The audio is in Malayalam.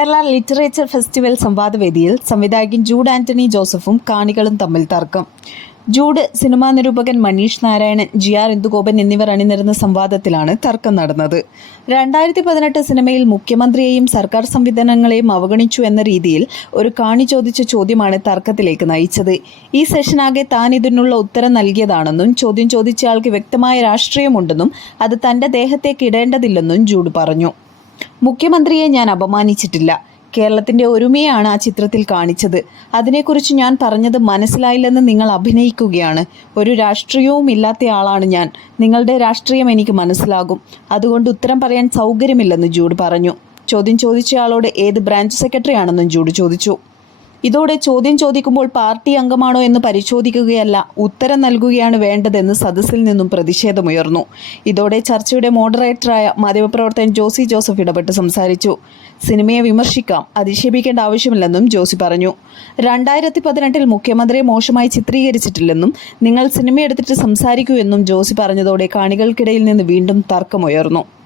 കേരള ലിറ്ററേച്ചർ ഫെസ്റ്റിവൽ സംവാദവേദിയിൽ സംവിധായകൻ ജൂഡ് ആന്റണി ജോസഫും കാണികളും തമ്മിൽ തർക്കം. ജൂഡ് സിനിമാ നിരൂപകൻ മനീഷ് നാരായണൻ ജി ആർ ഇന്ദുഗോപൻ എന്നിവർ അണിനിരുന്ന സംവാദത്തിലാണ് തർക്കം നടന്നത്. രണ്ടായിരത്തി പതിനെട്ട് സിനിമയിൽ മുഖ്യമന്ത്രിയെയും സർക്കാർ സംവിധാനങ്ങളെയും അവഗണിച്ചു എന്ന രീതിയിൽ ഒരു കാണി ചോദിച്ച ചോദ്യമാണ് തർക്കത്തിലേക്ക് നയിച്ചത്. ഈ സെഷനാകെ താൻ ഇതിനുള്ള ഉത്തരം നൽകിയതാണെന്നും ചോദ്യം ചോദിച്ചയാൾക്ക് വ്യക്തമായ രാഷ്ട്രീയമുണ്ടെന്നും അത് തന്റെ ദേഹത്തേക്ക് ഇടേണ്ടതില്ലെന്നും ജൂഡ് പറഞ്ഞു. മുഖ്യമന്ത്രിയെ ഞാൻ അപമാനിച്ചിട്ടില്ല. കേരളത്തിന്റെ ഒരുമയാണ് ആ ചിത്രത്തിൽ കാണിച്ചത്. അതിനെക്കുറിച്ച് ഞാൻ പറഞ്ഞത് മനസ്സിലായില്ലെന്ന് നിങ്ങൾ അഭിനയിക്കുകയാണ്. ഒരു രാഷ്ട്രീയവും ഇല്ലാത്ത ആളാണ് ഞാൻ. നിങ്ങളുടെ രാഷ്ട്രീയം എനിക്ക് മനസ്സിലാകും. അതുകൊണ്ട് ഉത്തരം പറയാൻ സൗകര്യമില്ലെന്ന് ജൂഡ് പറഞ്ഞു. ചോദ്യം ചോദിച്ചയാളോട് ഏത് ബ്രാഞ്ച് സെക്രട്ടറി ആണെന്നും ജൂഡ് ചോദിച്ചു. ഇതോടെ ചോദ്യം ചോദിക്കുമ്പോൾ പാർട്ടി അംഗമാണോ എന്ന് പരിശോധിക്കുകയല്ല ഉത്തരം നൽകുകയാണ് വേണ്ടതെന്ന് സദസ്സിൽ നിന്നും പ്രതിഷേധമുയർന്നു. ഇതോടെ ചർച്ചയുടെ മോഡറേറ്ററായ മാധ്യമപ്രവർത്തകൻ ജോസി ജോസഫ് ഇടപെട്ട് സംസാരിച്ചു. സിനിമയെ വിമർശിക്കാം അധിക്ഷേപിക്കേണ്ട ആവശ്യമില്ലെന്നും ജോസി പറഞ്ഞു. രണ്ടായിരത്തി പതിനെട്ടിൽ മുഖ്യമന്ത്രിയെ മോശമായി ചിത്രീകരിച്ചിട്ടില്ലെന്നും നിങ്ങൾ സിനിമ എടുത്തിട്ട് സംസാരിക്കൂ എന്നും ജോസി പറഞ്ഞതോടെ കാണികൾക്കിടയിൽ നിന്ന് വീണ്ടും തർക്കമുയർന്നു.